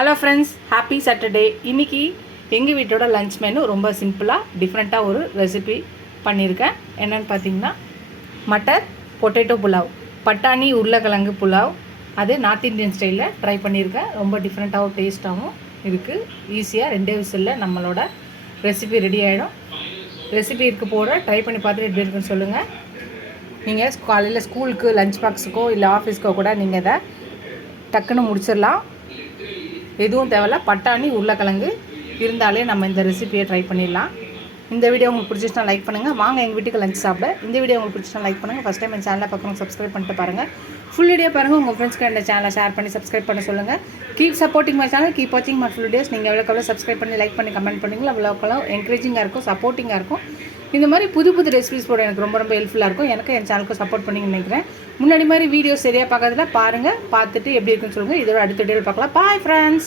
Hello friends, happy Saturday. இன்றைக்கி எங்கள் வீட்டோட லஞ்ச் மெனு ரொம்ப சிம்பிளாக டிஃப்ரெண்ட்டாக ஒரு ரெசிபி பண்ணியிருக்கேன். என்னென்னு பார்த்தீங்கன்னா, மட்டர் பொட்டேட்டோ புலாவ், பட்டாணி உருளைக்கிழங்கு புலாவ். அது நார்த் இந்தியன் ஸ்டைலில் ட்ரை பண்ணியிருக்கேன். ரொம்ப டிஃப்ரெண்ட்டாகவும் டேஸ்ட்டாகவும் இருக்குது. ஈஸியாக 2 விசிலில் நம்மளோட ரெசிபி ரெடி ஆகிடும். ரெசிபி இருக்குது போட ட்ரை பண்ணி பார்த்துட்டு எப்படி இருக்குன்னு சொல்லுங்கள். நீங்கள் காலையில் ஸ்கூலுக்கு லஞ்ச் பாக்ஸுக்கோ இல்லை ஆஃபீஸ்க்கோ கூட நீங்கள் இதை டக்குன்னு முடிச்சிடலாம். எதுவும் தேவையில்ல, பட்டாணி உருளைக்கிழங்கு இருந்தாலே நம்ம இந்த ரெசிபியை ட்ரை பண்ணிடலாம். இந்த வீடியோ உங்களுக்கு பிடிச்சிச்சுன்னா லைக் பண்ணுங்கள். வாங்க எங்கள் வீட்டுக்கு லஞ்ச் சாப்பிட. இந்த வீடியோ உங்களுக்கு பிடிச்சிச்சுன்னா லைக் பண்ணுங்கள். ஃபஸ்ட் டைம் என் சேனலை பார்க்குறவங்க சப்ஸ்கிரைப் பண்ணிட்டு பாருங்கள். ஃபுல் வீடியோ பாருங்கள். உங்கள் ஃப்ரெண்ட்ஸ்க்கு இந்த சேனலை ஷேர் பண்ணி சப்ஸ்கிரைப் பண்ண சொல்லுங்கள். Keep supporting my channel, keep வாட்சிங் மை ஃபுல் வீடியோஸ். நீங்கள் எவ்வளோ சப்ஸ்கிரைப் பண்ணி லைக் பண்ணி கமெண்ட் பண்ணுவீங்களோ அவ்வளோ என்கரேஜிங்காக இருக்கும், சப்போர்ட்டிங்காக இருக்கும். இந்த மாதிரி புது ரெசிபிஸ் போட எனக்கு ரொம்ப ஹெல்ப்ஃபுல்லாக இருக்கும். எனக்கு என் சேனலுக்கு சப்போர்ட் பண்ணிங்கன்னு நினைக்கிறேன். முன்னாடி மாதிரி வீடியோ சரியாக பார்க்கறதுல பாருங்கள். பார்த்துட்டு எப்படி இருக்குன்னு சொல்லுங்கள். இதோட அடுத்த வீடியோவில் பார்க்கலாம். Bye friends.